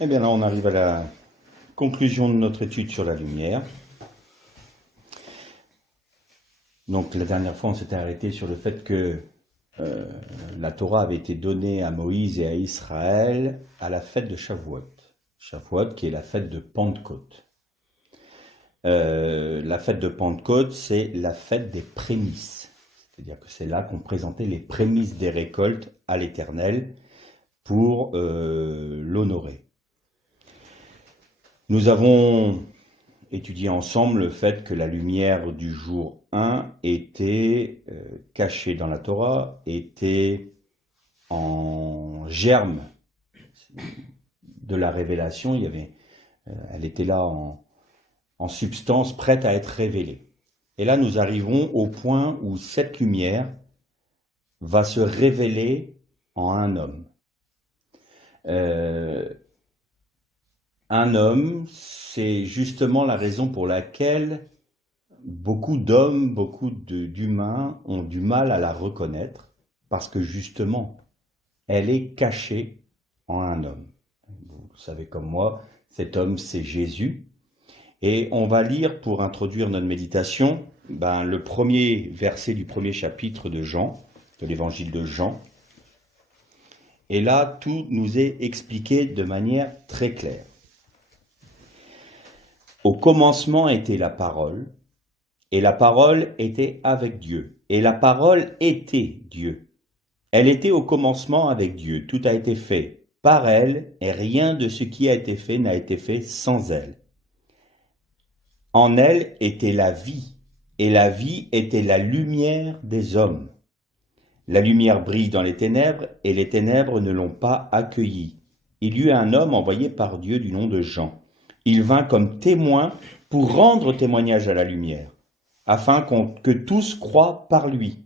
Eh bien là, on arrive à la conclusion de notre étude sur la lumière. Donc la dernière fois, on s'était arrêté sur le fait que euh, la Torah avait été donnée à Moïse et à Israël à la fête de Shavuot. Shavuot qui est la fête de Pentecôte. La fête de Pentecôte, c'est la fête des prémices. C'est-à-dire que c'est là qu'on présentait les prémices des récoltes à l'Éternel pour l'honorer. Nous avons étudié ensemble le fait que la lumière du jour 1 était cachée dans la Torah, était en germe de la révélation. Elle était là en substance, prête à être révélée. Et là, nous arrivons au point où cette lumière va se révéler en un homme. Un homme, c'est justement la raison pour laquelle beaucoup d'hommes, d'humains ont du mal à la reconnaître, parce que justement, elle est cachée en un homme. Vous savez comme moi, cet homme, c'est Jésus. Et on va lire, pour introduire notre méditation, le premier verset du premier chapitre de Jean, de l'évangile de Jean. Et là, tout nous est expliqué de manière très claire. Au commencement était la parole, et la parole était avec Dieu, et la parole était Dieu. Elle était au commencement avec Dieu, tout a été fait par elle, et rien de ce qui a été fait n'a été fait sans elle. En elle était la vie, et la vie était la lumière des hommes. La lumière brille dans les ténèbres, et les ténèbres ne l'ont pas accueillie. Il y eut un homme envoyé par Dieu du nom de Jean. Il vint comme témoin pour rendre témoignage à la lumière, afin que tous croient par lui.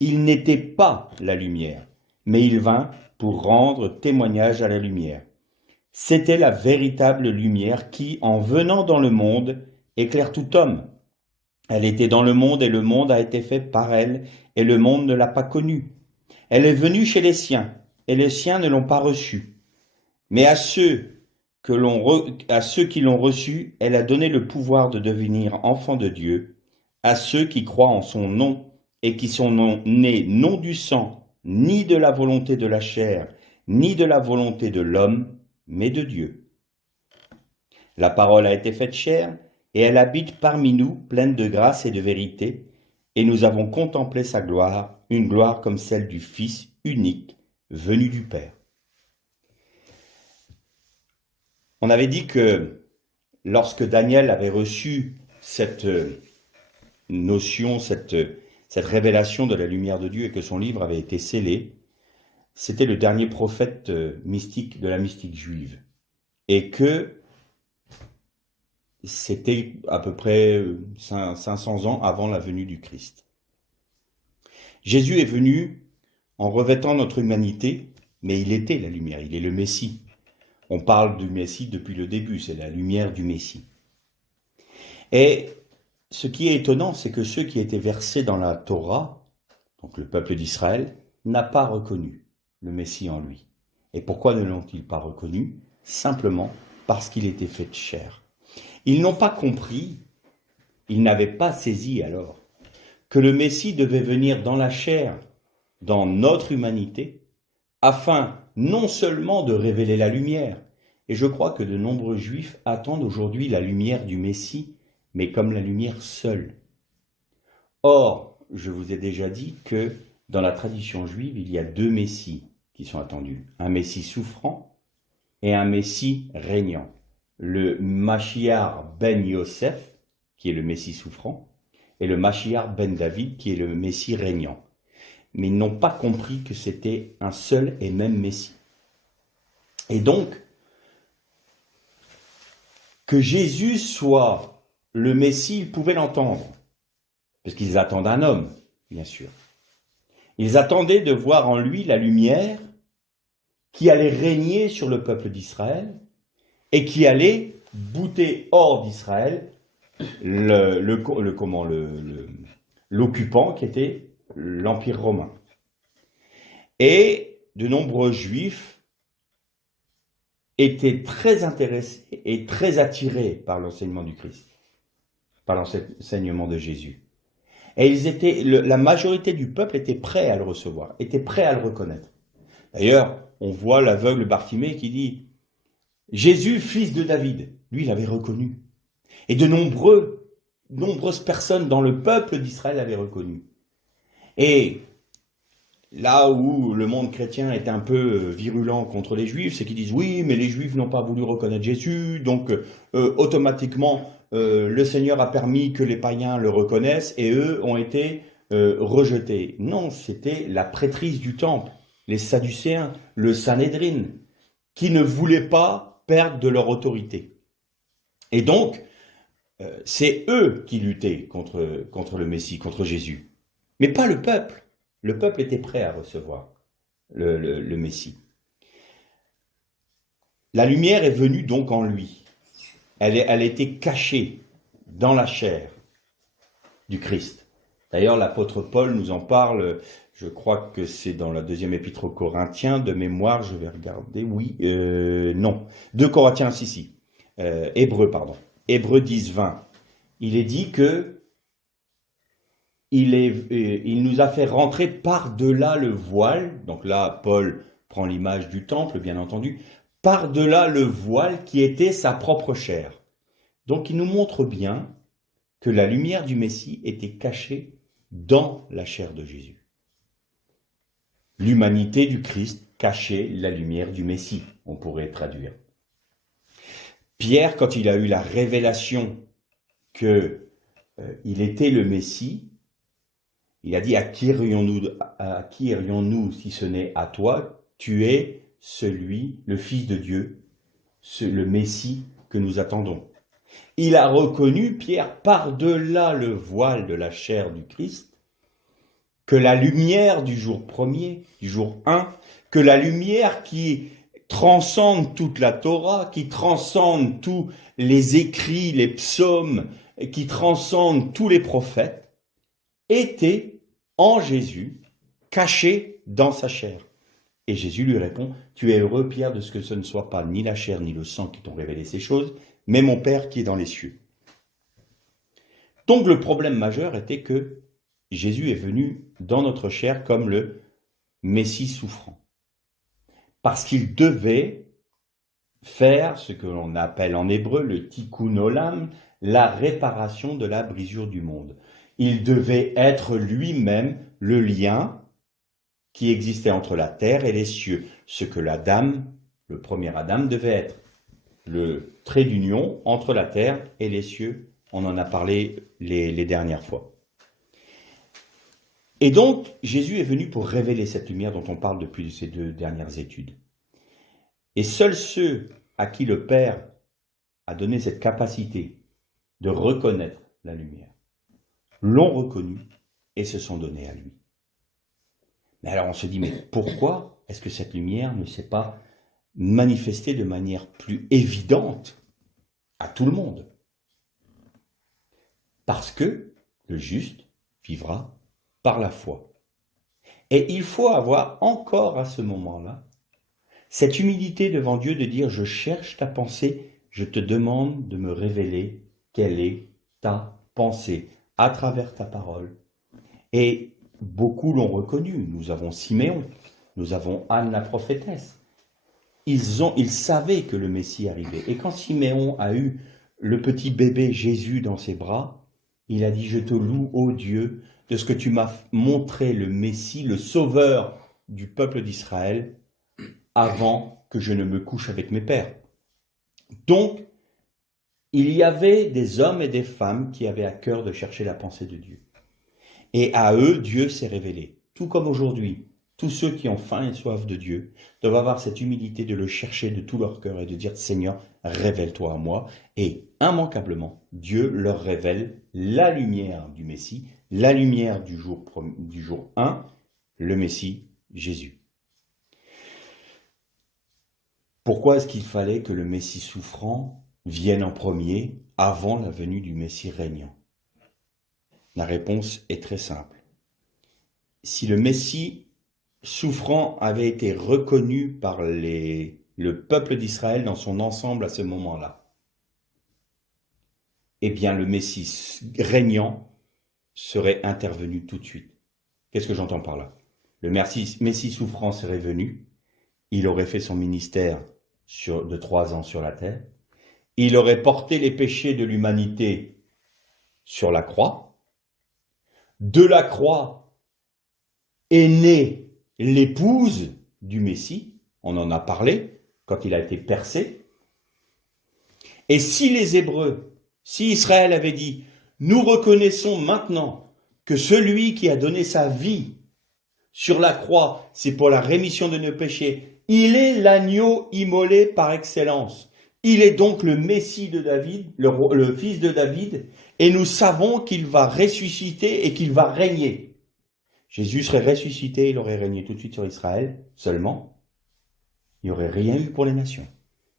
Il n'était pas la lumière, mais il vint pour rendre témoignage à la lumière. C'était la véritable lumière qui, en venant dans le monde, éclaire tout homme. Elle était dans le monde et le monde a été fait par elle, et le monde ne l'a pas connue. Elle est venue chez les siens, et les siens ne l'ont pas reçue. Mais à ceux qui l'ont reçue, elle a donné le pouvoir de devenir enfants de Dieu, à ceux qui croient en son nom, et qui sont nés non du sang, ni de la volonté de la chair, ni de la volonté de l'homme, mais de Dieu. La parole a été faite chair, et elle habite parmi nous, pleine de grâce et de vérité, et nous avons contemplé sa gloire, une gloire comme celle du Fils unique, venu du Père. On avait dit que lorsque Daniel avait reçu cette notion, cette révélation de la lumière de Dieu, et que son livre avait été scellé, c'était le dernier prophète mystique de la mystique juive, et que c'était à peu près 500 ans avant la venue du Christ. Jésus est venu en revêtant notre humanité, mais il était la lumière, il est le Messie. On parle du Messie depuis le début, c'est la lumière du Messie. Et ce qui est étonnant, c'est que ceux qui étaient versés dans la Torah, donc le peuple d'Israël, n'a pas reconnu le Messie en lui. Et pourquoi ne l'ont-ils pas reconnu? Simplement parce qu'il était fait de chair. Ils n'ont pas compris, ils n'avaient pas saisi alors, que le Messie devait venir dans la chair, dans notre humanité, afin non seulement de révéler la lumière, et je crois que de nombreux Juifs attendent aujourd'hui la lumière du Messie, mais comme la lumière seule. Or, je vous ai déjà dit que dans la tradition juive, il y a deux Messies qui sont attendus, un Messie souffrant et un Messie régnant. Le Mashiach ben Yosef, qui est le Messie souffrant, et le Mashiach ben David, qui est le Messie régnant. Mais ils n'ont pas compris que c'était un seul et même Messie. Et donc, que Jésus soit le Messie, ils pouvaient l'entendre, parce qu'ils attendent un homme, bien sûr. Ils attendaient de voir en lui la lumière qui allait régner sur le peuple d'Israël et qui allait bouter hors d'Israël l'occupant qui était l'Empire romain. Et de nombreux Juifs étaient très intéressés et très attirés par l'enseignement du Christ, par l'enseignement de Jésus. Et la majorité du peuple était prêt à le recevoir, était prêt à le reconnaître. D'ailleurs, on voit l'aveugle Bartimée qui dit « Jésus, fils de David ». Lui, il avait reconnu. Et de nombreuses personnes dans le peuple d'Israël l'avaient reconnu. Et là où le monde chrétien est un peu virulent contre les Juifs, c'est qu'ils disent « Oui, mais les Juifs n'ont pas voulu reconnaître Jésus, donc automatiquement, le Seigneur a permis que les païens le reconnaissent et eux ont été rejetés. » Non, c'était la prêtrise du temple, les Sadducéens, le Sanhédrin, qui ne voulaient pas perdre de leur autorité. Et donc, c'est eux qui luttaient contre le Messie, contre Jésus, mais pas le peuple. Le peuple était prêt à recevoir le Messie. La lumière est venue donc en lui. Elle était cachée dans la chair du Christ. D'ailleurs, l'apôtre Paul nous en parle, je crois que c'est dans la deuxième épître aux Corinthiens, de mémoire, je vais regarder, oui, non, 2 Corinthiens, si, Hébreux, pardon, Hébreux 10, 20. Il est dit que il nous a fait rentrer par-delà le voile, donc là, Paul prend l'image du temple, bien entendu, par-delà le voile qui était sa propre chair. Donc il nous montre bien que la lumière du Messie était cachée dans la chair de Jésus. L'humanité du Christ cachait la lumière du Messie, on pourrait traduire. Pierre, quand il a eu la révélation qu'il était le Messie, il a dit « À qui irions-nous si ce n'est à toi? Tu es le Fils de Dieu, le Messie que nous attendons. » Il a reconnu, Pierre, par-delà le voile de la chair du Christ, que la lumière du jour premier, du jour 1, que la lumière qui transcende toute la Torah, qui transcende tous les écrits, les psaumes, qui transcende tous les prophètes, était en Jésus, caché dans sa chair. Et Jésus lui répond, « Tu es heureux, Pierre, de ce que ce ne soit pas ni la chair ni le sang qui t'ont révélé ces choses, mais mon Père qui est dans les cieux. » Donc le problème majeur était que Jésus est venu dans notre chair comme le Messie souffrant. Parce qu'il devait faire ce que l'on appelle en hébreu le tikkun olam, la réparation de la brisure du monde. Il devait être lui-même le lien qui existait entre la terre et les cieux, ce que l'Adam, le premier Adam, devait être. Le trait d'union entre la terre et les cieux, on en a parlé les dernières fois. Et donc, Jésus est venu pour révéler cette lumière dont on parle depuis ces 2 dernières études. Et seuls ceux à qui le Père a donné cette capacité de reconnaître la lumière l'ont reconnu et se sont donnés à lui. Mais alors on se dit, mais pourquoi est-ce que cette lumière ne s'est pas manifestée de manière plus évidente à tout le monde? Parce que le juste vivra par la foi. Et il faut avoir encore à ce moment-là cette humilité devant Dieu de dire, je cherche ta pensée, je te demande de me révéler quelle est ta pensée à travers ta parole. Et beaucoup l'ont reconnu. Nous avons Siméon, nous avons Anne la prophétesse. Ils savaient que le Messie arrivait. Et quand Siméon a eu le petit bébé Jésus dans ses bras, il a dit, je te loue, ô Dieu, de ce que tu m'as montré le Messie, le sauveur du peuple d'Israël, avant que je ne me couche avec mes pères. Donc, il y avait des hommes et des femmes qui avaient à cœur de chercher la pensée de Dieu. Et à eux, Dieu s'est révélé. Tout comme aujourd'hui, tous ceux qui ont faim et soif de Dieu doivent avoir cette humilité de le chercher de tout leur cœur et de dire, Seigneur, révèle-toi à moi. Et immanquablement, Dieu leur révèle la lumière du Messie, la lumière du jour 1, le Messie, Jésus. Pourquoi est-ce qu'il fallait que le Messie souffrant vienne en premier avant la venue du Messie régnant? La réponse est très simple. Si le Messie souffrant avait été reconnu par les le peuple d'Israël dans son ensemble à ce moment-là, eh bien le Messie régnant serait intervenu tout de suite. Qu'est-ce que j'entends par là? Le Messie souffrant serait venu, il aurait fait son ministère de 3 ans sur la terre, il aurait porté les péchés de l'humanité sur la croix, de la croix est née l'épouse du Messie, on en a parlé quand il a été percé, et si les Hébreux, si Israël avait dit « Nous reconnaissons maintenant que celui qui a donné sa vie sur la croix, c'est pour la rémission de nos péchés, il est l'agneau immolé par excellence. Il est donc le Messie de David, le fils de David, et nous savons qu'il va ressusciter et qu'il va régner. » Jésus serait ressuscité, il aurait régné tout de suite sur Israël, seulement. Il n'y aurait rien eu pour les nations.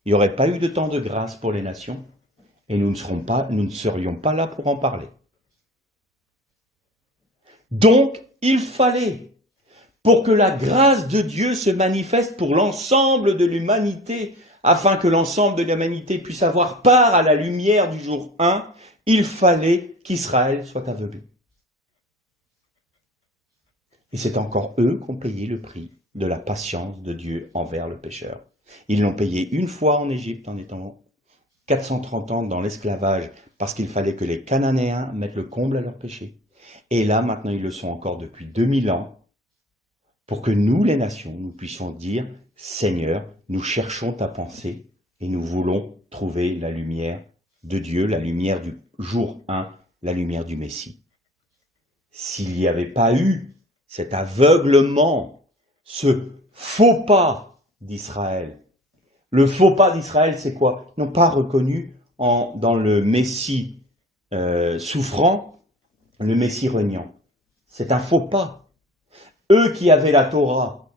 Il n'y aurait pas eu de temps de grâce pour les nations, et nous ne serions pas là pour en parler. Donc, il fallait, pour que la grâce de Dieu se manifeste pour l'ensemble de l'humanité, afin que l'ensemble de l'humanité puisse avoir part à la lumière du jour 1, il fallait qu'Israël soit aveuglé. Et c'est encore eux qui ont payé le prix de la patience de Dieu envers le pécheur. Ils l'ont payé une fois en Égypte en étant 430 ans dans l'esclavage parce qu'il fallait que les Cananéens mettent le comble à leur péché. Et là, maintenant, ils le sont encore depuis 2000 ans pour que nous, les nations, nous puissions dire « Seigneur, nous cherchons ta pensée et nous voulons trouver la lumière de Dieu, la lumière du jour 1, la lumière du Messie. » S'il n'y avait pas eu cet aveuglement, ce faux pas d'Israël. Le faux pas d'Israël, c'est quoi? Ils n'ont pas reconnu dans le Messie souffrant, le Messie régnant. C'est un faux pas. Eux qui avaient la Torah,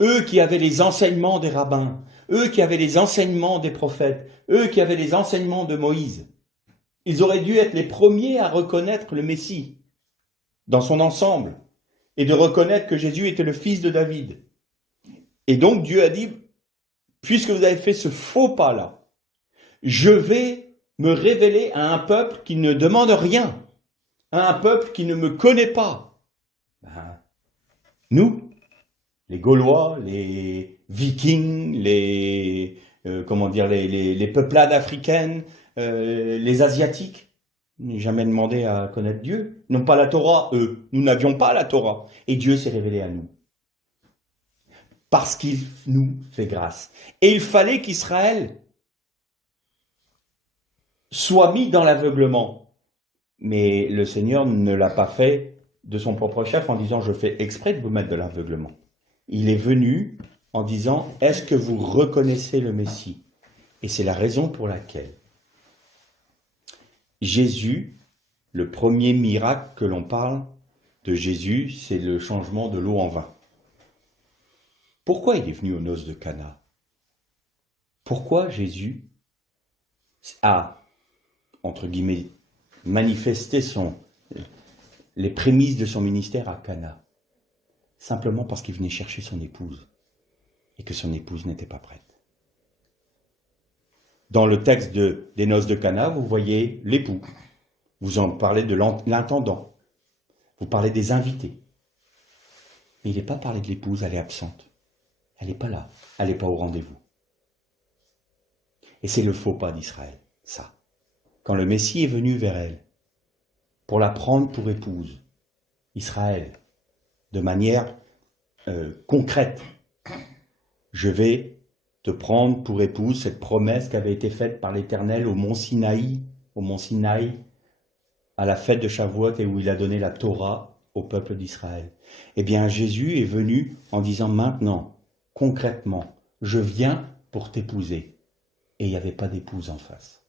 eux qui avaient les enseignements des rabbins, eux qui avaient les enseignements des prophètes, eux qui avaient les enseignements de Moïse, ils auraient dû être les premiers à reconnaître le Messie dans son ensemble et de reconnaître que Jésus était le fils de David. Et donc Dieu a dit, puisque vous avez fait ce faux pas-là, je vais me révéler à un peuple qui ne demande rien, à un peuple qui ne me connaît pas. Nous, les Gaulois, les Vikings, les peuplades africaines, les Asiatiques, n'ont jamais demandé à connaître Dieu, n'ont pas la Torah, eux. Nous n'avions pas la Torah. Et Dieu s'est révélé à nous. Parce qu'il nous fait grâce. Et il fallait qu'Israël soit mis dans l'aveuglement. Mais le Seigneur ne l'a pas fait de son propre chef en disant « je fais exprès de vous mettre de l'aveuglement ». Il est venu en disant « est-ce que vous reconnaissez le Messie ?» Et c'est la raison pour laquelle Jésus, le premier miracle que l'on parle de Jésus, c'est le changement de l'eau en vin. Pourquoi il est venu aux noces de Cana? Pourquoi Jésus a, entre guillemets, manifesté les prémices de son ministère à Cana? Simplement parce qu'il venait chercher son épouse et que son épouse n'était pas prête. Dans le texte des noces de Cana, vous voyez l'époux. Vous en parlez de l'intendant. Vous parlez des invités. Mais il n'est pas parlé de l'épouse, elle est absente. Elle n'est pas là. Elle n'est pas au rendez-vous. Et c'est le faux pas d'Israël, ça. Quand le Messie est venu vers elle, pour la prendre pour épouse, Israël, de manière concrète, je vais te prendre pour épouse, cette promesse qui avait été faite par l'Éternel au mont Sinaï, à la fête de Shavuot et où il a donné la Torah au peuple d'Israël. Eh bien, Jésus est venu en disant maintenant, concrètement, je viens pour t'épouser. Et il n'y avait pas d'épouse en face.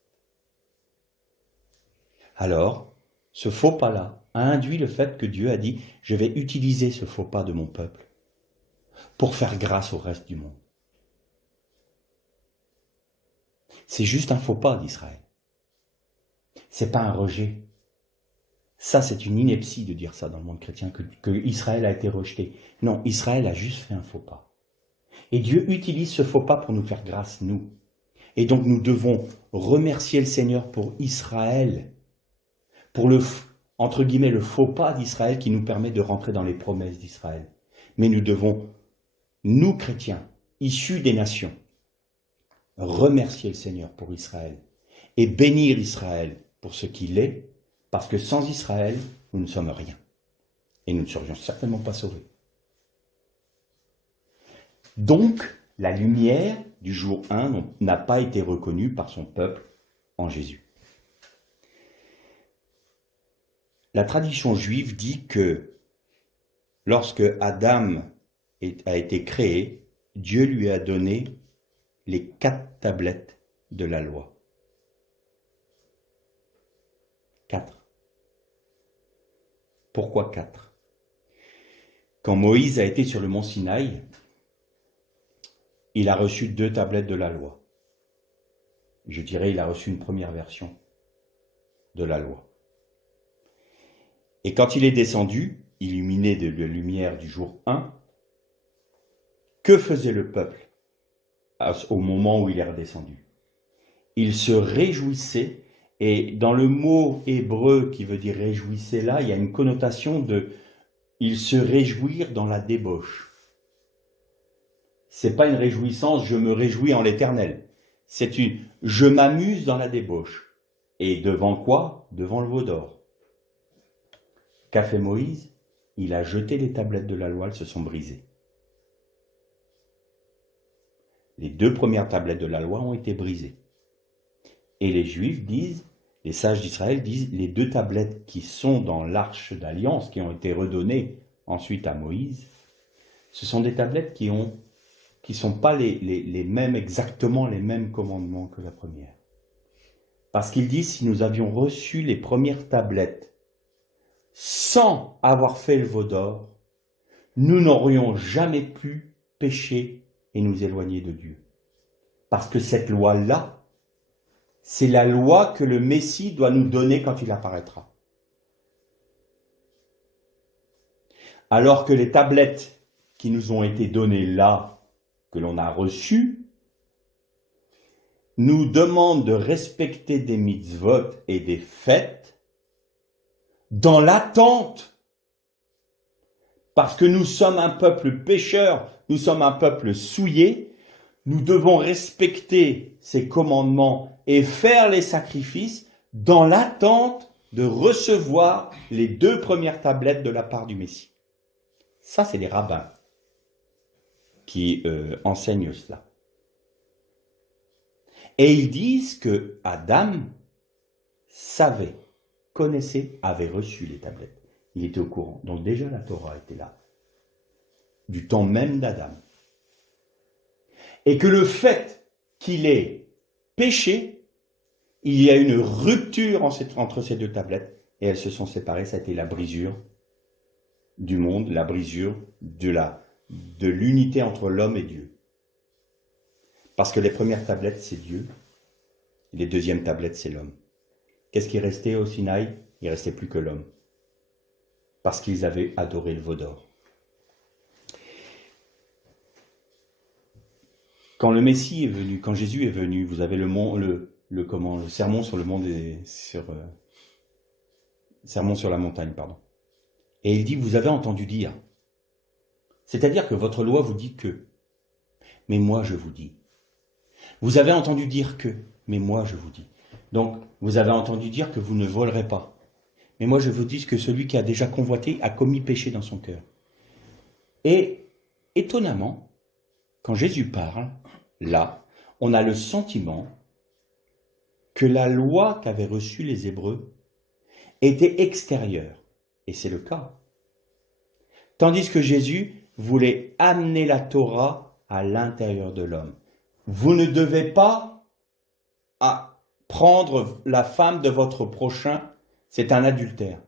Alors, ce faux pas-là a induit le fait que Dieu a dit, je vais utiliser ce faux pas de mon peuple pour faire grâce au reste du monde. C'est juste un faux pas d'Israël. C'est pas un rejet. Ça, c'est une ineptie de dire ça dans le monde chrétien, que Israël a été rejeté. Non, Israël a juste fait un faux pas. Et Dieu utilise ce faux pas pour nous faire grâce, nous. Et donc nous devons remercier le Seigneur pour Israël, pour entre guillemets, le faux pas d'Israël qui nous permet de rentrer dans les promesses d'Israël. Mais nous devons, nous chrétiens, issus des nations, remercier le Seigneur pour Israël et bénir Israël pour ce qu'il est, parce que sans Israël, nous ne sommes rien. Et nous ne serions certainement pas sauvés. Donc, la lumière du jour 1 n'a pas été reconnue par son peuple en Jésus. La tradition juive dit que lorsque Adam a été créé, Dieu lui a donné les 4 tablettes de la loi. 4. Pourquoi 4? Quand Moïse a été sur le mont Sinaï, il a reçu 2 tablettes de la loi. Je dirais, il a reçu une première version de la loi. Et quand il est descendu, illuminé de la lumière du jour 1, que faisait le peuple au moment où il est redescendu? Il se réjouissait, et dans le mot hébreu qui veut dire réjouissait là, il y a une connotation de il se réjouir dans la débauche. C'est pas une réjouissance, je me réjouis en l'Éternel. C'est une je m'amuse dans la débauche. Et devant quoi? Devant le veau d'or. Qu'a fait Moïse? Il a jeté les tablettes de la loi, elles se sont brisées. Les 2 premières tablettes de la loi ont été brisées. Et les Juifs disent, les sages d'Israël disent, les 2 tablettes qui sont dans l'arche d'alliance, qui ont été redonnées ensuite à Moïse, ce sont des tablettes qui sont pas les mêmes, exactement les mêmes commandements que la première. Parce qu'ils disent, si nous avions reçu les premières tablettes sans avoir fait le veau d'or, nous n'aurions jamais pu pécher et nous éloigner de Dieu. Parce que cette loi-là, c'est la loi que le Messie doit nous donner quand il apparaîtra. Alors que les tablettes qui nous ont été données là, que l'on a reçues, nous demandent de respecter des mitzvot et des fêtes dans l'attente. Parce que nous sommes un peuple pécheur, nous sommes un peuple souillé, nous devons respecter ces commandements et faire les sacrifices dans l'attente de recevoir les 2 premières tablettes de la part du Messie. Ça, c'est les rabbins qui enseignent cela. Et ils disent que Adam savait, connaissait, avait reçu les tablettes. Il était au courant. Donc déjà la Torah était là, du temps même d'Adam. Et que le fait qu'il ait péché, il y a une rupture entre ces 2 tablettes, et elles se sont séparées, ça a été la brisure du monde, la brisure de l'unité entre l'homme et Dieu. Parce que les premières tablettes, c'est Dieu, et les 2e tablettes, c'est l'homme. Qu'est-ce qui restait au Sinaï? Il ne restait plus que l'homme. Parce qu'ils avaient adoré le veau d'or. Quand le Messie est venu, quand Jésus est venu, vous avez le sermon sur le mont sermon sur la montagne, pardon. Et il dit, vous avez entendu dire. C'est-à-dire que votre loi vous dit que. Mais moi je vous dis. Vous avez entendu dire que. Mais moi je vous dis. Donc, vous avez entendu dire que vous ne volerez pas. Mais moi je vous dis que celui qui a déjà convoité a commis péché dans son cœur. Et, étonnamment, quand Jésus parle, là, on a le sentiment que la loi qu'avaient reçue les Hébreux était extérieure. Et c'est le cas. Tandis que Jésus voulait amener la Torah à l'intérieur de l'homme. Vous ne devez pas prendre la femme de votre prochain, c'est un adultère.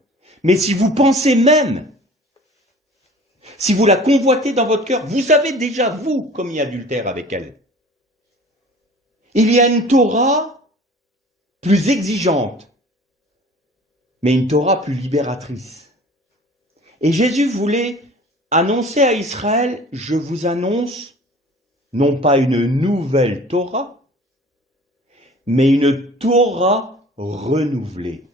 Mais si vous pensez même, si vous la convoitez dans votre cœur, vous savez déjà, vous, commis adultère avec elle. Il y a une Torah plus exigeante, mais une Torah plus libératrice. Et Jésus voulait annoncer à Israël, je vous annonce non pas une nouvelle Torah, mais une Torah renouvelée,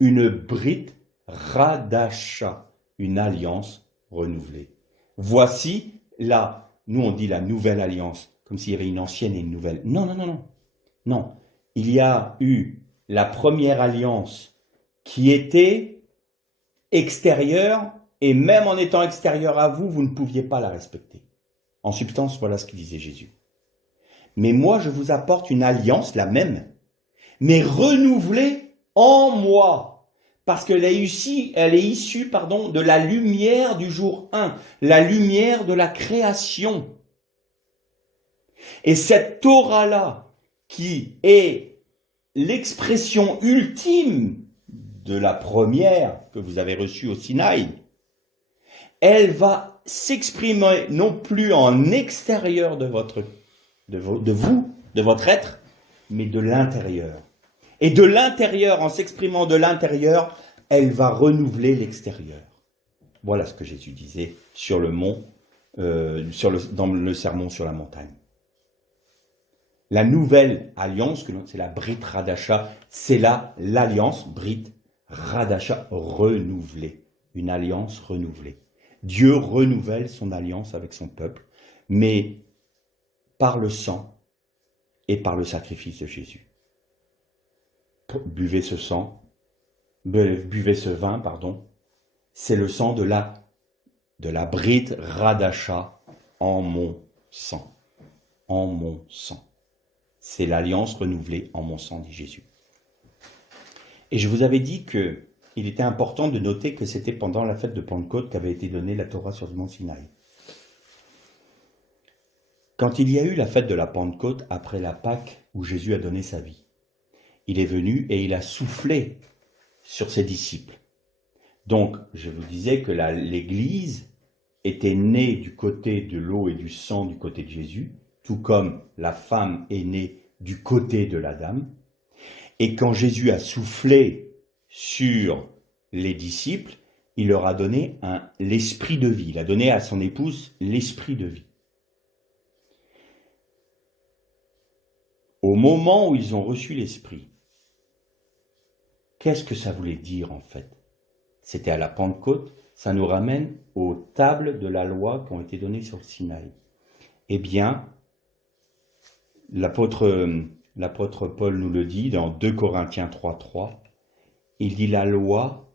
une Brit Radasha, une alliance renouvelée. Voici là, nous on dit la nouvelle alliance, comme s'il y avait une ancienne et une nouvelle. Non, non, non, non. Non, il y a eu la première alliance qui était extérieure, et même en étant extérieure à vous, vous ne pouviez pas la respecter. En substance, voilà ce que disait Jésus. Mais moi, je vous apporte une alliance, la même, mais renouvelée en moi. Parce qu'elle est issue, de la lumière du jour 1, la lumière de la création. Et cette Torah-là, qui est l'expression ultime de la première que vous avez reçue au Sinaï, elle va s'exprimer non plus en extérieur de votre être, mais de l'intérieur. Et de l'intérieur, en s'exprimant de l'intérieur, elle va renouveler l'extérieur. Voilà ce que Jésus disait sur le mont, dans le sermon sur la montagne. La nouvelle alliance, c'est la Brit Radasha, c'est l'alliance Brit Radasha renouvelée, une alliance renouvelée. Dieu renouvelle son alliance avec son peuple, mais par le sang et par le sacrifice de Jésus. Buvez ce vin, c'est le sang de la Brit Radasha en mon sang. En mon sang. C'est l'alliance renouvelée en mon sang, dit Jésus. Et je vous avais dit qu'il était important de noter que c'était pendant la fête de Pentecôte qu'avait été donnée la Torah sur le mont Sinaï. Quand il y a eu la fête de la Pentecôte après la Pâque où Jésus a donné sa vie, il est venu et il a soufflé sur ses disciples. Donc, je vous disais que l'Église était née du côté de l'eau et du sang du côté de Jésus, tout comme la femme est née du côté de la dame. Et quand Jésus a soufflé sur les disciples, il leur a donné l'esprit de vie. Il a donné à son épouse l'esprit de vie. Au moment où ils ont reçu l'esprit, qu'est-ce que ça voulait dire en fait? C'était à la Pentecôte, ça nous ramène aux tables de la loi qui ont été données sur le Sinaï. Eh bien, l'apôtre Paul nous le dit dans 2 Corinthiens 3:3, il dit la loi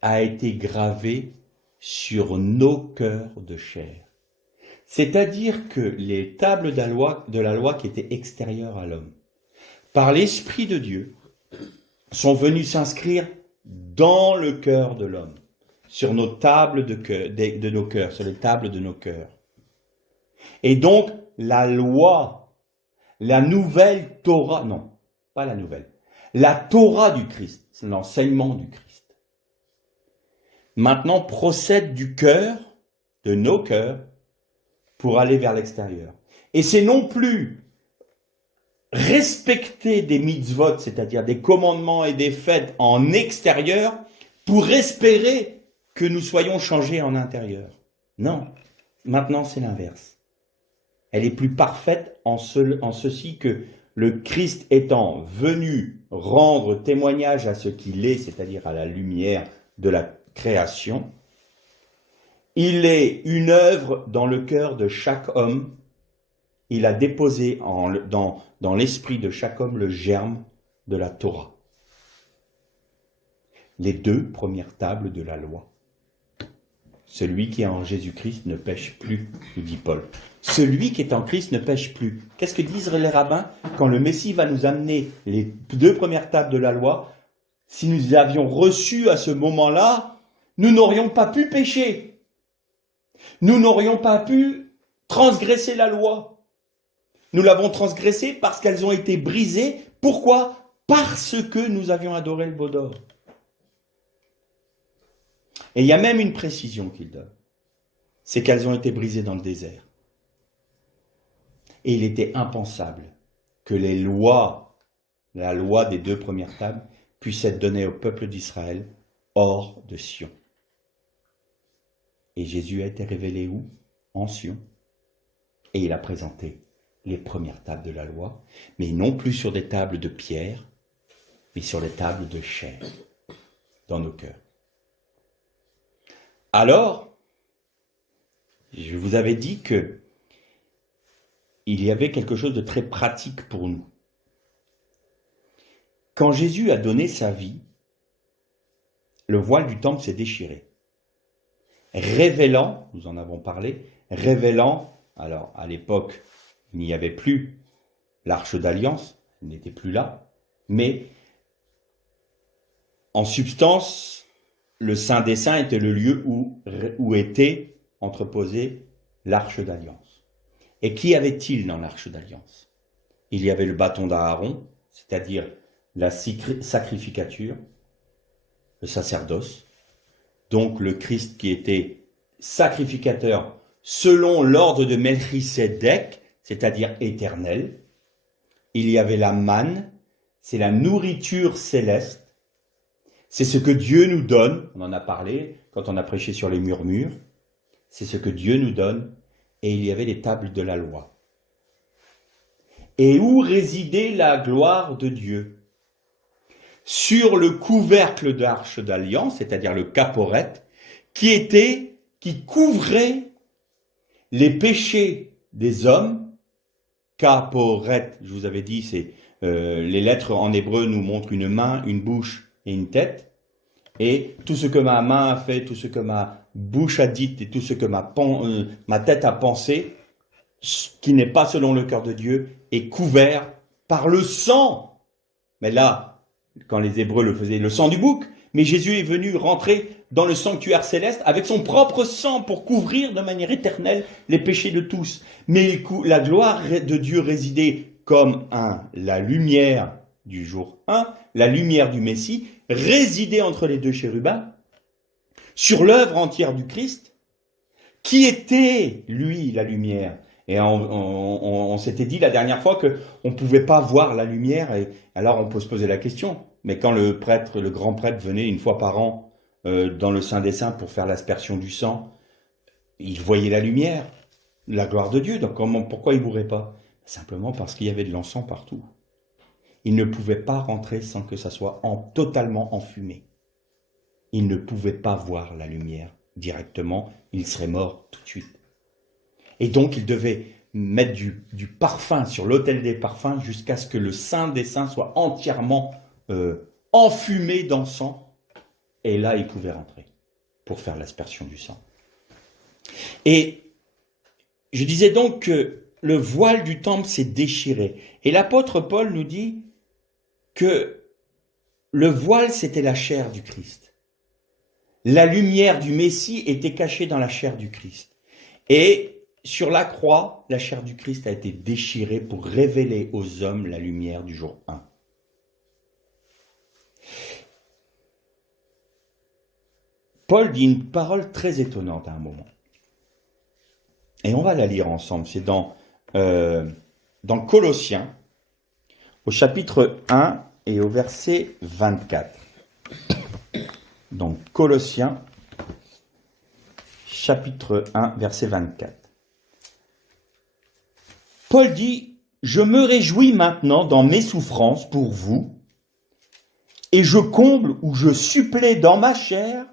a été gravée sur nos cœurs de chair. C'est-à-dire que les tables de la loi qui étaient extérieures à l'homme, par l'Esprit de Dieu, sont venues s'inscrire dans le cœur de l'homme, sur nos tables de nos cœurs, sur les tables de nos cœurs. Et donc, la loi, la nouvelle Torah, non, pas la nouvelle, la Torah du Christ, c'est l'enseignement du Christ, maintenant procède du cœur, de nos cœurs, pour aller vers l'extérieur. Et c'est non plus respecter des mitzvot, c'est-à-dire des commandements et des fêtes en extérieur, pour espérer que nous soyons changés en intérieur. Non, maintenant c'est l'inverse. Elle est plus parfaite en ceci que le Christ étant venu rendre témoignage à ce qu'il est, c'est-à-dire à la lumière de la création, il est une œuvre dans le cœur de chaque homme. Il a déposé dans l'esprit de chaque homme le germe de la Torah. Les 2 premières tables de la loi. Celui qui est en Jésus-Christ ne pêche plus, nous dit Paul. Celui qui est en Christ ne pêche plus. Qu'est-ce que disent les rabbins quand le Messie va nous amener les 2 premières tables de la loi? Si nous les avions reçues à ce moment-là, nous n'aurions pas pu pécher. Nous n'aurions pas pu transgresser la loi. Nous l'avons transgressée parce qu'elles ont été brisées. Pourquoi? Parce que nous avions adoré le veau d'or. Et il y a même une précision qu'il donne. C'est qu'elles ont été brisées dans le désert. Et il était impensable que la loi des 2 premières tables, puisse être donnée au peuple d'Israël hors de Sion. Et Jésus a été révélé où? En Sion. Et il a présenté les premières tables de la loi, mais non plus sur des tables de pierre, mais sur les tables de chair, dans nos cœurs. Alors, je vous avais dit que il y avait quelque chose de très pratique pour nous. Quand Jésus a donné sa vie, le voile du temple s'est déchiré, révélant, nous en avons parlé, révélant, alors à l'époque, il n'y avait plus l'arche d'alliance, elle n'était plus là, mais en substance, le Saint des Saints était le lieu où était entreposée l'arche d'alliance. Et qui avait-il dans l'arche d'alliance? Il y avait le bâton d'Aaron, c'est-à-dire la sacrificature, le sacerdoce, donc le Christ qui était sacrificateur selon l'ordre de Melchisédek, c'est-à-dire éternel. Il y avait la manne, c'est la nourriture céleste, c'est ce que Dieu nous donne, on en a parlé quand on a prêché sur les murmures, c'est ce que Dieu nous donne, et il y avait les tables de la loi. Et où résidait la gloire de Dieu? Sur le couvercle d'arche d'alliance, c'est-à-dire le caporet, qui couvrait les péchés des hommes. Caporet, je vous avais dit, c'est les lettres en hébreu nous montrent une main, une bouche et une tête. Et tout ce que ma main a fait, tout ce que ma bouche a dit et tout ce que ma tête a pensé, qui n'est pas selon le cœur de Dieu, est couvert par le sang. Mais là, quand les Hébreux le faisaient, le sang du bouc, mais Jésus est venu rentrer dans le sanctuaire céleste avec son propre sang pour couvrir de manière éternelle les péchés de tous. Mais la gloire de Dieu résidait comme la lumière du jour 1, la lumière du Messie, résidait entre les deux chérubins, sur l'œuvre entière du Christ, qui était, lui, la lumière. Et on s'était dit la dernière fois qu'on ne pouvait pas voir la lumière, et alors on peut se poser la question. Mais quand le grand prêtre venait une fois par an dans le Saint des Saints pour faire l'aspersion du sang, il voyait la lumière, la gloire de Dieu. Donc pourquoi il ne bourrait pas? Simplement parce qu'il y avait de l'encens partout. Il ne pouvait pas rentrer sans que ça soit totalement enfumé. Il ne pouvait pas voir la lumière directement, il serait mort tout de suite. Et donc il devait mettre du parfum sur l'autel des parfums jusqu'à ce que le Saint des Saints soit entièrement enfumé d'encens. Et là, il pouvait rentrer pour faire l'aspersion du sang. Et je disais donc que le voile du temple s'est déchiré. Et l'apôtre Paul nous dit que le voile, c'était la chair du Christ. La lumière du Messie était cachée dans la chair du Christ. Et sur la croix, la chair du Christ a été déchirée pour révéler aux hommes la lumière du jour 1. Paul dit une parole très étonnante à un moment. Et on va la lire ensemble. C'est dans Colossiens, au chapitre 1 et au verset 24. Donc Colossiens, chapitre 1, verset 24. Paul dit, « Je me réjouis maintenant dans mes souffrances pour vous, et je comble ou je supplée dans ma chair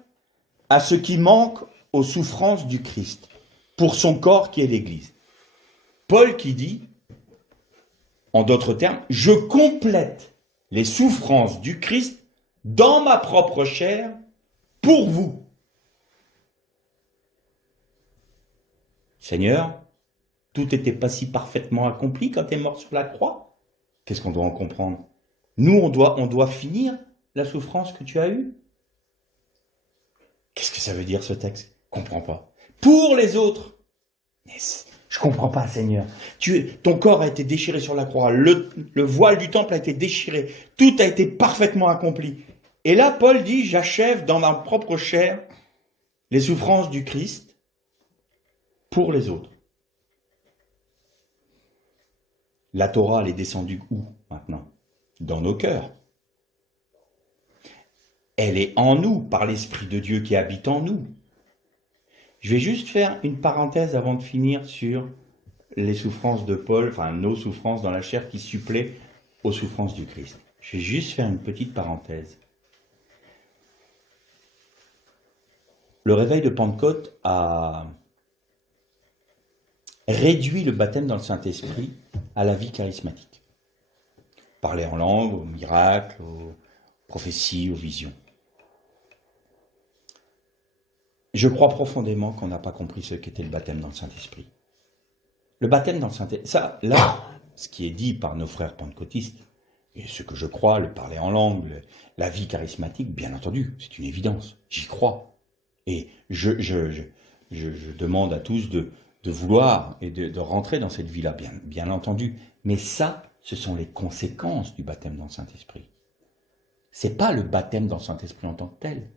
à ce qui manque aux souffrances du Christ, pour son corps qui est l'Église. » Paul qui dit, en d'autres termes, « Je complète les souffrances du Christ dans ma propre chair pour vous. » Seigneur, tout n'était pas si parfaitement accompli quand tu es mort sur la croix. Qu'est-ce qu'on doit en comprendre? Nous, on doit finir la souffrance que tu as eue. Qu'est-ce que ça veut dire ce texte? Je ne comprends pas. Pour les autres. Mais je ne comprends pas, Seigneur. Ton corps a été déchiré sur la croix. Le voile du temple a été déchiré. Tout a été parfaitement accompli. Et là, Paul dit, j'achève dans ma propre chair les souffrances du Christ pour les autres. La Torah, elle est descendue où maintenant? Dans nos cœurs. Elle est en nous, par l'Esprit de Dieu qui habite en nous. Je vais juste faire une parenthèse avant de finir sur les souffrances de Paul, enfin nos souffrances dans la chair qui suppléent aux souffrances du Christ. Je vais juste faire une petite parenthèse. Le réveil de Pentecôte a réduit le baptême dans le Saint-Esprit à la vie charismatique. Parler en langue, aux miracles, aux prophéties, aux visions. Je crois profondément qu'on n'a pas compris ce qu'était le baptême dans le Saint-Esprit. Le baptême dans le Saint-Esprit, ça, là, ce qui est dit par nos frères pentecôtistes, et ce que je crois, le parler en langue, la vie charismatique, bien entendu, c'est une évidence, j'y crois. Et je demande à tous de vouloir et de rentrer dans cette vie-là, bien entendu. Mais ça, ce sont les conséquences du baptême dans le Saint-Esprit. C'est pas le baptême dans le Saint-Esprit en tant que tel.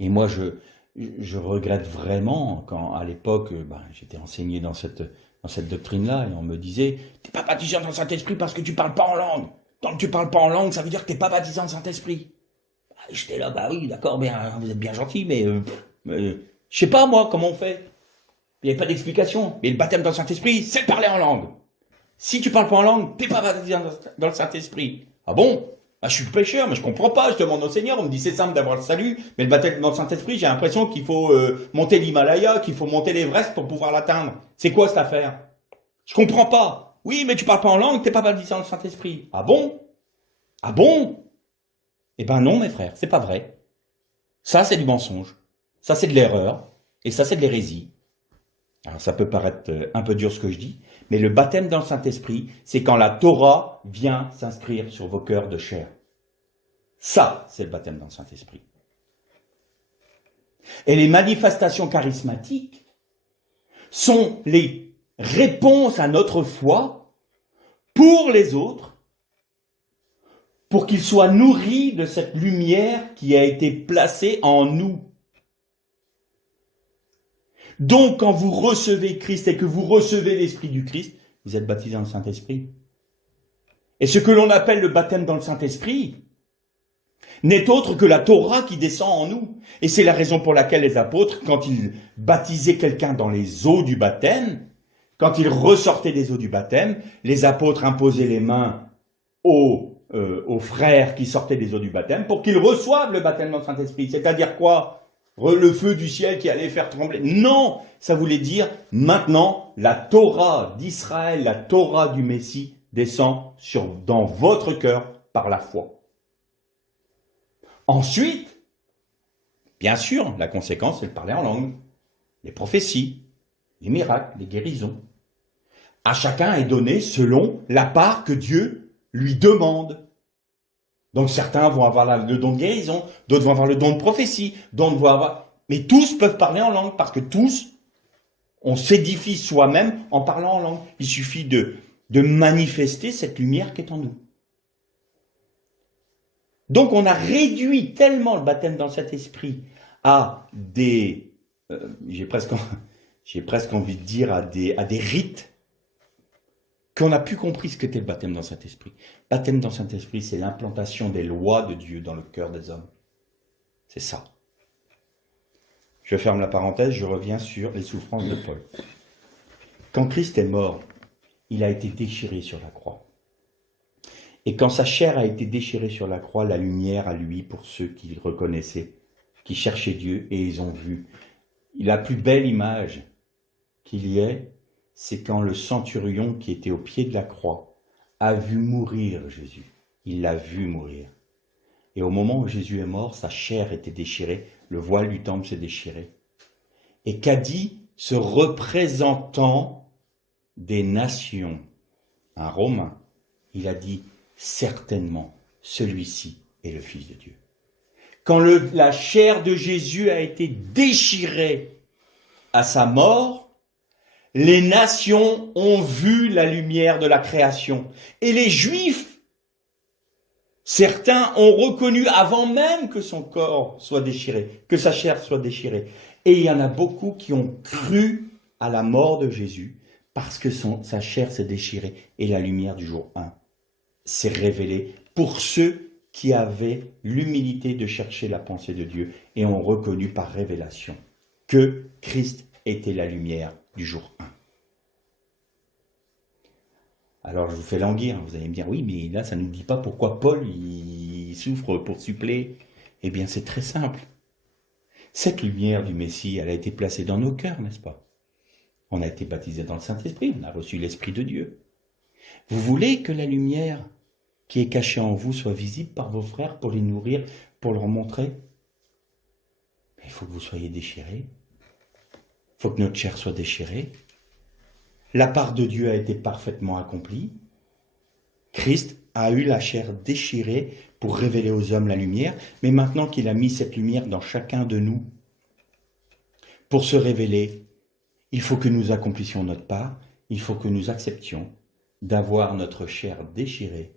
Et moi, je regrette vraiment quand, à l'époque, j'étais enseigné dans cette doctrine-là, et on me disait « T'es pas baptisé dans le Saint-Esprit parce que tu parles pas en langue. Tant que tu parles pas en langue, ça veut dire que t'es pas baptisé dans le Saint-Esprit. » J'étais là, oui, d'accord, vous êtes bien gentil, mais je sais pas moi comment on fait. Il n'y avait pas d'explication. Mais le baptême dans le Saint-Esprit, c'est de parler en langue. Si tu parles pas en langue, t'es pas baptisé dans le Saint-Esprit. Ah bon? Je suis pécheur, mais je comprends pas. Je demande au Seigneur, on me dit c'est simple d'avoir le salut, mais le baptême dans le Saint-Esprit, j'ai l'impression qu'il faut monter l'Himalaya, qu'il faut monter l'Everest pour pouvoir l'atteindre. C'est quoi cette affaire? Je comprends pas. Oui, mais tu parles pas en langue, t'es pas baptisé dans le Saint-Esprit. Ah bon? Ah bon? Eh ben non, mes frères, c'est pas vrai. Ça, c'est du mensonge. Ça, c'est de l'erreur. Et ça, c'est de l'hérésie. Alors, ça peut paraître un peu dur ce que je dis, mais le baptême dans le Saint-Esprit, c'est quand la Torah vient s'inscrire sur vos cœurs de chair. Ça, c'est le baptême dans le Saint-Esprit. Et les manifestations charismatiques sont les réponses à notre foi pour les autres, pour qu'ils soient nourris de cette lumière qui a été placée en nous. Donc, quand vous recevez Christ et que vous recevez l'Esprit du Christ, vous êtes baptisé dans le Saint-Esprit. Et ce que l'on appelle le baptême dans le Saint-Esprit n'est autre que la Torah qui descend en nous. Et c'est la raison pour laquelle les apôtres, quand ils baptisaient quelqu'un dans les eaux du baptême, quand ils ressortaient des eaux du baptême, les apôtres imposaient les mains aux frères qui sortaient des eaux du baptême pour qu'ils reçoivent le baptême dans le Saint-Esprit. C'est-à-dire quoi? Le feu du ciel qui allait faire trembler. Non, ça voulait dire maintenant la Torah d'Israël, la Torah du Messie descend dans votre cœur par la foi. Ensuite, bien sûr, la conséquence c'est de parler en langue, les prophéties, les miracles, les guérisons. À chacun est donné selon la part que Dieu lui demande. Donc certains vont avoir le don de guérison, d'autres vont avoir le don de prophétie, d'autres vont avoir... Mais tous peuvent parler en langue, parce que tous, on s'édifie soi-même en parlant en langue. Il suffit de manifester cette lumière qui est en nous. Donc on a réduit tellement le baptême dans cet esprit à des... j'ai presque envie de dire à des rites, qu'on n'a plus compris ce qu'était le baptême dans le Saint-Esprit. Baptême dans le Saint-Esprit, c'est l'implantation des lois de Dieu dans le cœur des hommes. C'est ça. Je ferme la parenthèse, je reviens sur les souffrances de Paul. Quand Christ est mort, il a été déchiré sur la croix. Et quand sa chair a été déchirée sur la croix, la lumière à lui pour ceux qui le reconnaissaient, qui cherchaient Dieu et ils ont vu. La plus belle image qu'il y ait, c'est quand le centurion qui était au pied de la croix a vu mourir Jésus. Il l'a vu mourir. Et au moment où Jésus est mort, sa chair était déchirée, le voile du temple s'est déchiré. Et qu'a dit ce représentant des nations, un Romain? Il a dit, certainement, celui-ci est le Fils de Dieu. Quand la chair de Jésus a été déchirée à sa mort, les nations ont vu la lumière de la création. Et les Juifs, certains ont reconnu avant même que son corps soit déchiré, que sa chair soit déchirée. Et il y en a beaucoup qui ont cru à la mort de Jésus parce que sa chair s'est déchirée et la lumière du jour 1 s'est révélée pour ceux qui avaient l'humilité de chercher la pensée de Dieu et ont reconnu par révélation que Christ était la lumière du jour 1. Alors je vous fais languir, vous allez me dire, oui, mais là, ça ne nous dit pas pourquoi Paul, il souffre pour suppléer. Eh bien, c'est très simple. Cette lumière du Messie, elle a été placée dans nos cœurs, n'est-ce pas? On a été baptisé dans le Saint-Esprit, on a reçu l'Esprit de Dieu. Vous voulez que la lumière qui est cachée en vous soit visible par vos frères pour les nourrir, pour leur montrer? Mais il faut que vous soyez déchirés. Il faut que notre chair soit déchirée. La part de Dieu a été parfaitement accomplie. Christ a eu la chair déchirée pour révéler aux hommes la lumière, mais maintenant qu'il a mis cette lumière dans chacun de nous, pour se révéler, il faut que nous accomplissions notre part, il faut que nous acceptions d'avoir notre chair déchirée,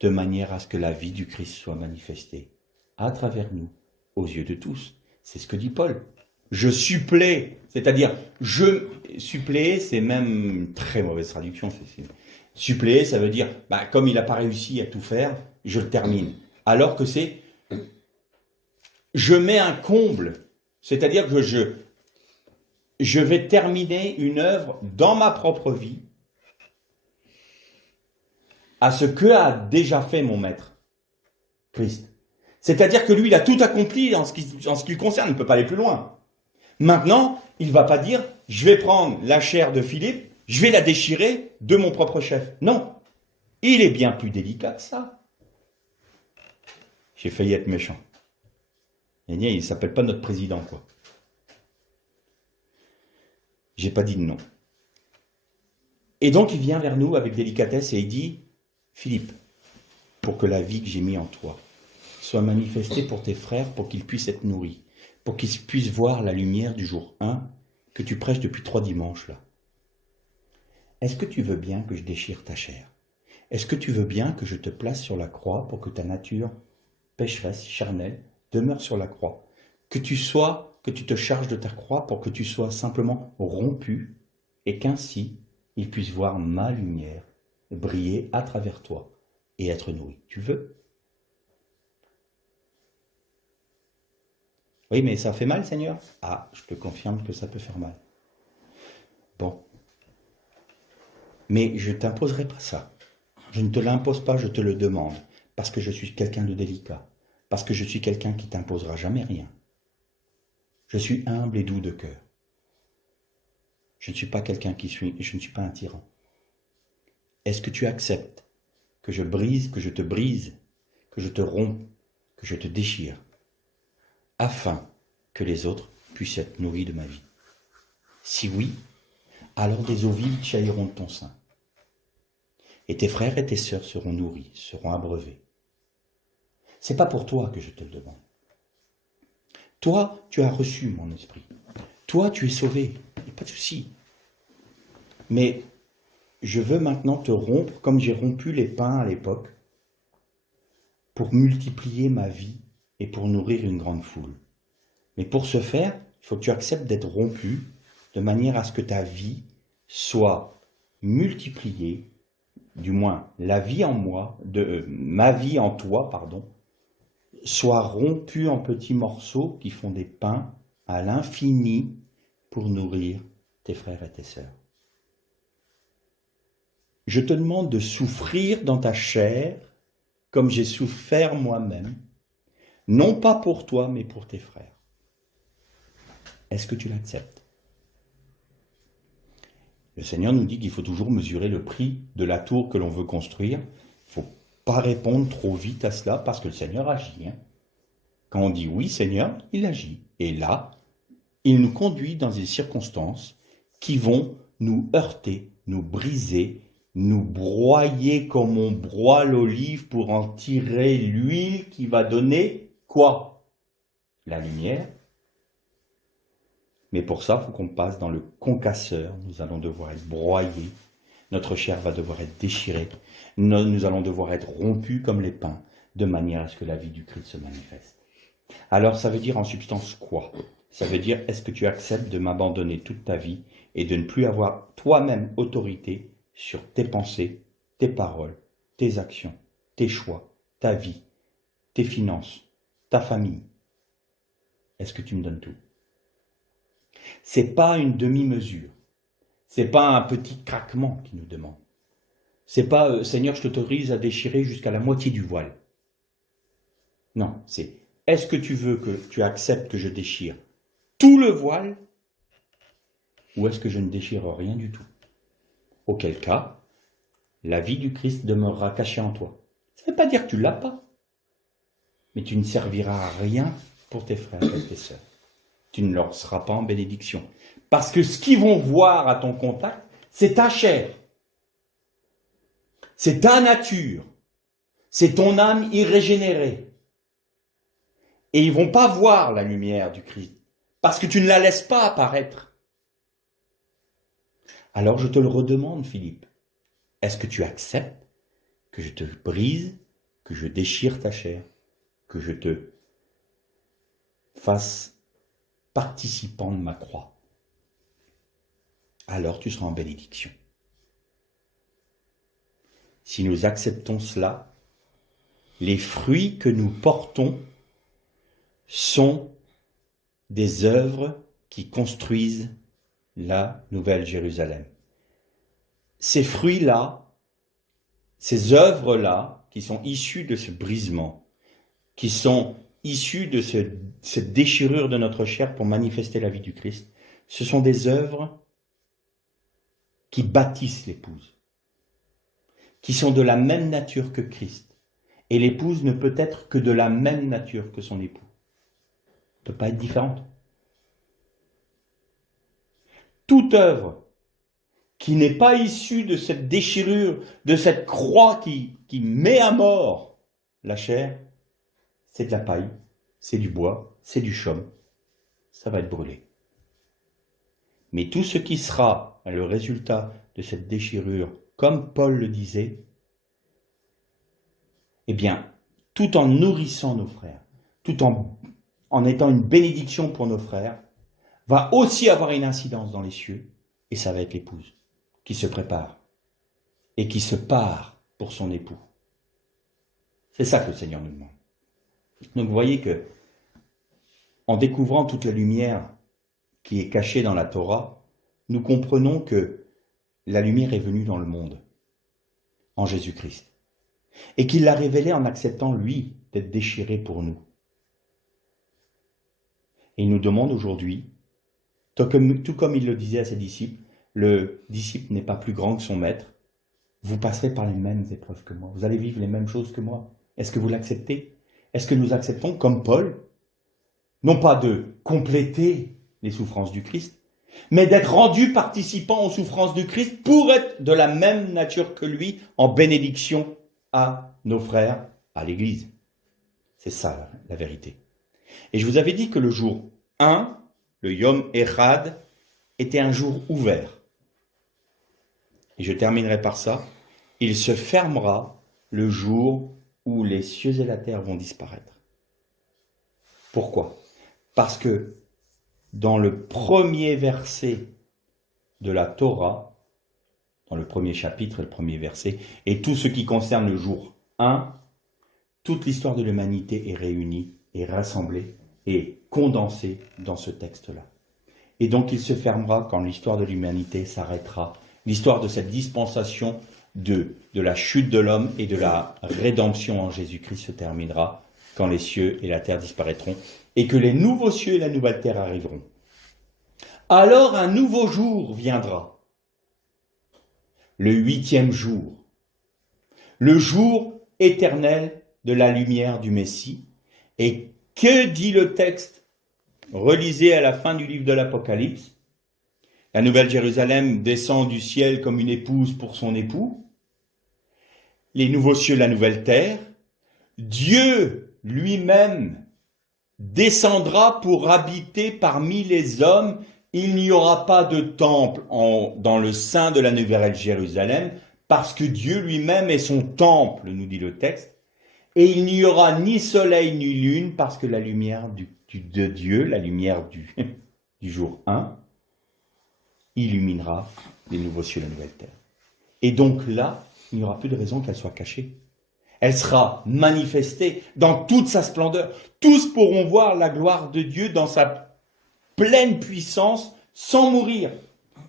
de manière à ce que la vie du Christ soit manifestée à travers nous, aux yeux de tous. C'est ce que dit Paul. Je supplée, c'est-à-dire, suppléer, c'est même une très mauvaise traduction. Suppléer, ça veut dire, comme il n'a pas réussi à tout faire, je le termine. Alors que c'est, je mets un comble, c'est-à-dire que je vais terminer une œuvre dans ma propre vie à ce que a déjà fait mon maître, Christ. C'est-à-dire que lui, il a tout accompli en ce qui le concerne, il ne peut pas aller plus loin. Maintenant, il ne va pas dire, je vais prendre la chair de Philippe, je vais la déchirer de mon propre chef. Non, il est bien plus délicat que ça. J'ai failli être méchant. Il ne s'appelle pas notre président, quoi. J'ai pas dit de non. Et donc, il vient vers nous avec délicatesse et il dit, Philippe, pour que la vie que j'ai mise en toi soit manifestée pour tes frères, pour qu'ils puissent être nourris, pour qu'ils puissent voir la lumière du jour 1 que tu prêches depuis 3 dimanches là. Est-ce que tu veux bien que je déchire ta chair? Est-ce que tu veux bien que je te place sur la croix pour que ta nature pécheresse, charnelle, demeure sur la croix? Que tu te charges de ta croix pour que tu sois simplement rompu et qu'ainsi il puisse voir ma lumière briller à travers toi et être nourri. Tu veux? Oui, mais ça fait mal, Seigneur? Ah, je te confirme que ça peut faire mal. Bon. Mais je ne t'imposerai pas ça. Je ne te l'impose pas, je te le demande. Parce que je suis quelqu'un de délicat. Parce que je suis quelqu'un qui t'imposera jamais rien. Je suis humble et doux de cœur. Je ne suis pas quelqu'un je ne suis pas un tyran. Est-ce que tu acceptes que je te brise, que je te romps, que je te déchire, afin que les autres puissent être nourris de ma vie? Si oui, alors des eaux vives jailliront de ton sein. Et tes frères et tes sœurs seront nourris, seront abreuvés. C'est pas pour toi que je te le demande. Toi, tu as reçu mon esprit. Toi, tu es sauvé. Il n'y a pas de souci. Mais je veux maintenant te rompre comme j'ai rompu les pains à l'époque pour multiplier ma vie et pour nourrir une grande foule. Mais pour ce faire, il faut que tu acceptes d'être rompu de manière à ce que ta vie soit multipliée, du moins la vie en moi, ma vie en toi, pardon, soit rompue en petits morceaux qui font des pains à l'infini pour nourrir tes frères et tes sœurs. Je te demande de souffrir dans ta chair comme j'ai souffert moi-même, non pas pour toi, mais pour tes frères. Est-ce que tu l'acceptes? Le Seigneur nous dit qu'il faut toujours mesurer le prix de la tour que l'on veut construire. Il ne faut pas répondre trop vite à cela parce que le Seigneur agit. Quand on dit oui, Seigneur, il agit. Et là, il nous conduit dans des circonstances qui vont nous heurter, nous briser, nous broyer comme on broie l'olive pour en tirer l'huile qui va donner quoi? La lumière. Mais pour ça, il faut qu'on passe dans le concasseur. Nous allons devoir être broyés. Notre chair va devoir être déchirée. Nous allons devoir être rompus comme les pains, de manière à ce que la vie du Christ se manifeste. Alors, ça veut dire en substance quoi? Ça veut dire, est-ce que tu acceptes de m'abandonner toute ta vie et de ne plus avoir toi-même autorité sur tes pensées, tes paroles, tes actions, tes choix, ta vie, tes finances, ta famille? Est-ce que tu me donnes tout? C'est pas une demi-mesure. C'est pas un petit craquement qui nous demande. C'est pas Seigneur, je t'autorise à déchirer jusqu'à la moitié du voile. Non, c'est est-ce que tu veux que tu acceptes que je déchire tout le voile ou est-ce que je ne déchire rien du tout? Auquel cas, la vie du Christ demeurera cachée en toi. Ça ne veut pas dire que tu ne l'as pas, mais tu ne serviras à rien pour tes frères et tes sœurs. Tu ne leur seras pas en bénédiction. Parce que ce qu'ils vont voir à ton contact, c'est ta chair. C'est ta nature. C'est ton âme irrégénérée. Et ils ne vont pas voir la lumière du Christ. Parce que tu ne la laisses pas apparaître. Alors je te le redemande, Philippe. Est-ce que tu acceptes que je te brise, que je déchire ta chair, que je te fasse participant de ma croix? Alors tu seras en bénédiction. Si nous acceptons cela, les fruits que nous portons sont des œuvres qui construisent la Nouvelle Jérusalem. Ces fruits-là, ces œuvres-là, qui sont issues de ce brisement, qui sont issues de cette déchirure de notre chair pour manifester la vie du Christ, ce sont des œuvres qui bâtissent l'épouse, qui sont de la même nature que Christ. Et l'épouse ne peut être que de la même nature que son époux. Elle ne peut pas être différente. Toute œuvre qui n'est pas issue de cette déchirure, de cette croix qui met à mort la chair, c'est de la paille, c'est du bois, c'est du chaume, ça va être brûlé. Mais tout ce qui sera le résultat de cette déchirure, comme Paul le disait, eh bien, tout en nourrissant nos frères, tout en étant une bénédiction pour nos frères, va aussi avoir une incidence dans les cieux, et ça va être l'épouse qui se prépare et qui se part pour son époux. C'est ça que le Seigneur nous demande. Donc vous voyez que, en découvrant toute la lumière qui est cachée dans la Torah, nous comprenons que la lumière est venue dans le monde, en Jésus-Christ, et qu'il l'a révélée en acceptant, lui, d'être déchiré pour nous. Et il nous demande aujourd'hui, tout comme il le disait à ses disciples, le disciple n'est pas plus grand que son maître, vous passerez par les mêmes épreuves que moi, vous allez vivre les mêmes choses que moi. Est-ce que vous l'acceptez? Est-ce que nous acceptons, comme Paul, non pas de compléter les souffrances du Christ, mais d'être rendus participants aux souffrances du Christ pour être de la même nature que lui, en bénédiction à nos frères, à l'Église. C'est ça la vérité. Et je vous avais dit que le jour 1, le Yom Echad, était un jour ouvert. Et je terminerai par ça. Il se fermera le jour où les cieux et la terre vont disparaître. Pourquoi? Parce que dans le premier verset de la Torah, dans le premier chapitre, le premier verset, et tout ce qui concerne le jour 1, toute l'histoire de l'humanité est réunie, est rassemblée et condensée dans ce texte-là. Et donc il se fermera quand l'histoire de l'humanité s'arrêtera. L'histoire de cette dispensation de la chute de l'homme et de la rédemption en Jésus-Christ se terminera quand les cieux et la terre disparaîtront et que les nouveaux cieux et la nouvelle terre arriveront. Alors un nouveau jour viendra, le 8e jour, le jour éternel de la lumière du Messie. Et que dit le texte? Relisez à la fin du livre de l'Apocalypse. La Nouvelle Jérusalem descend du ciel comme une épouse pour son époux. Les nouveaux cieux, la nouvelle terre. Dieu lui-même descendra pour habiter parmi les hommes. Il n'y aura pas de temple dans le sein de la Nouvelle Jérusalem, parce que Dieu lui-même est son temple, nous dit le texte. Et il n'y aura ni soleil ni lune, parce que la lumière de Dieu, la lumière du jour 1, illuminera les nouveaux cieux et la nouvelle terre. Et donc là, il n'y aura plus de raison qu'elle soit cachée. Elle sera manifestée dans toute sa splendeur. Tous pourront voir la gloire de Dieu dans sa pleine puissance, sans mourir,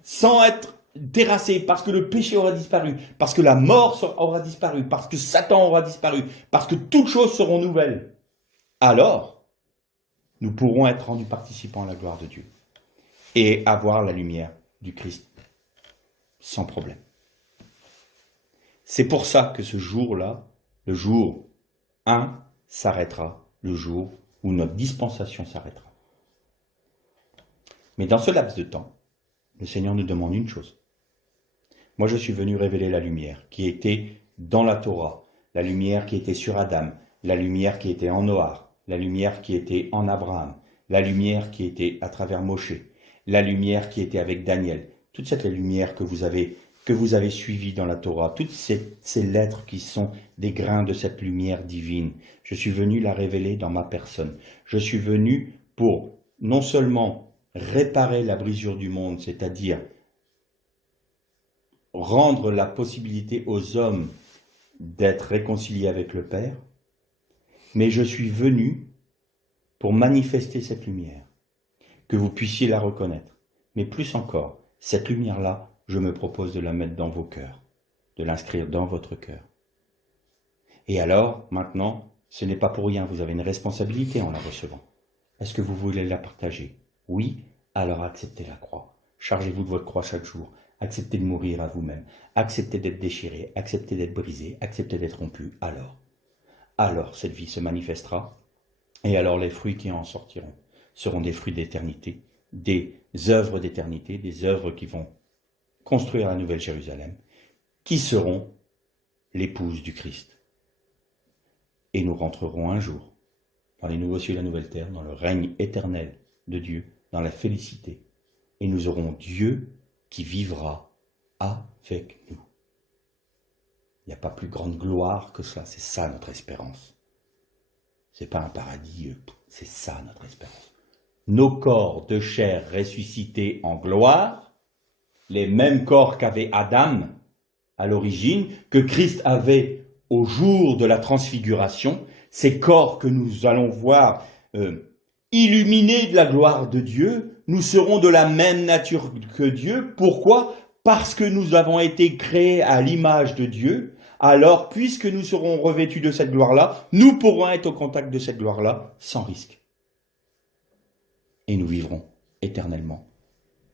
sans être terrassé, parce que le péché aura disparu, parce que la mort aura disparu, parce que Satan aura disparu, parce que toutes choses seront nouvelles, alors nous pourrons être rendus participants à la gloire de Dieu et avoir la lumière du Christ sans problème. C'est pour ça que ce jour-là, le jour 1, s'arrêtera, le jour où notre dispensation s'arrêtera. Mais dans ce laps de temps, le Seigneur nous demande une chose. Moi, je suis venu révéler la lumière qui était dans la Torah, la lumière qui était sur Adam, la lumière qui était en Noach, la lumière qui était en Abraham, la lumière qui était à travers Moshe, la lumière qui était avec Daniel. Toute cette lumière que vous avez suivie dans la Torah, toutes ces lettres qui sont des grains de cette lumière divine, je suis venu la révéler dans ma personne. Je suis venu pour non seulement réparer la brisure du monde, c'est-à-dire rendre la possibilité aux hommes d'être réconciliés avec le Père, mais je suis venu pour manifester cette lumière, que vous puissiez la reconnaître. Mais plus encore, cette lumière-là, je me propose de la mettre dans vos cœurs, de l'inscrire dans votre cœur. Et alors, maintenant, ce n'est pas pour rien, vous avez une responsabilité en la recevant. Est-ce que vous voulez la partager? Oui, alors acceptez la croix. Chargez-vous de votre croix chaque jour. Acceptez de mourir à vous-même. Acceptez d'être déchiré. Acceptez d'être brisé. Acceptez d'être rompu. Alors cette vie se manifestera. Et alors les fruits qui en sortiront seront des fruits d'éternité, des œuvres d'éternité, des œuvres qui vont construire la nouvelle Jérusalem, qui seront l'épouse du Christ. Et nous rentrerons un jour dans les nouveaux cieux et la nouvelle terre, dans le règne éternel de Dieu, dans la félicité. Et nous aurons Dieu qui vivra avec nous. Il n'y a pas plus grande gloire que cela, c'est ça notre espérance. C'est pas un paradis, c'est ça notre espérance. Nos corps de chair ressuscités en gloire, les mêmes corps qu'avait Adam à l'origine, que Christ avait au jour de la transfiguration, ces corps que nous allons voir illuminés de la gloire de Dieu, nous serons de la même nature que Dieu. Pourquoi? Parce que nous avons été créés à l'image de Dieu. Alors, puisque nous serons revêtus de cette gloire-là, nous pourrons être au contact de cette gloire-là sans risque. Et nous vivrons éternellement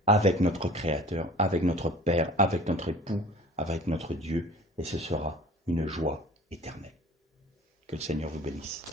avec notre Créateur, avec notre Père, avec notre époux, avec notre Dieu. Et ce sera une joie éternelle. Que le Seigneur vous bénisse.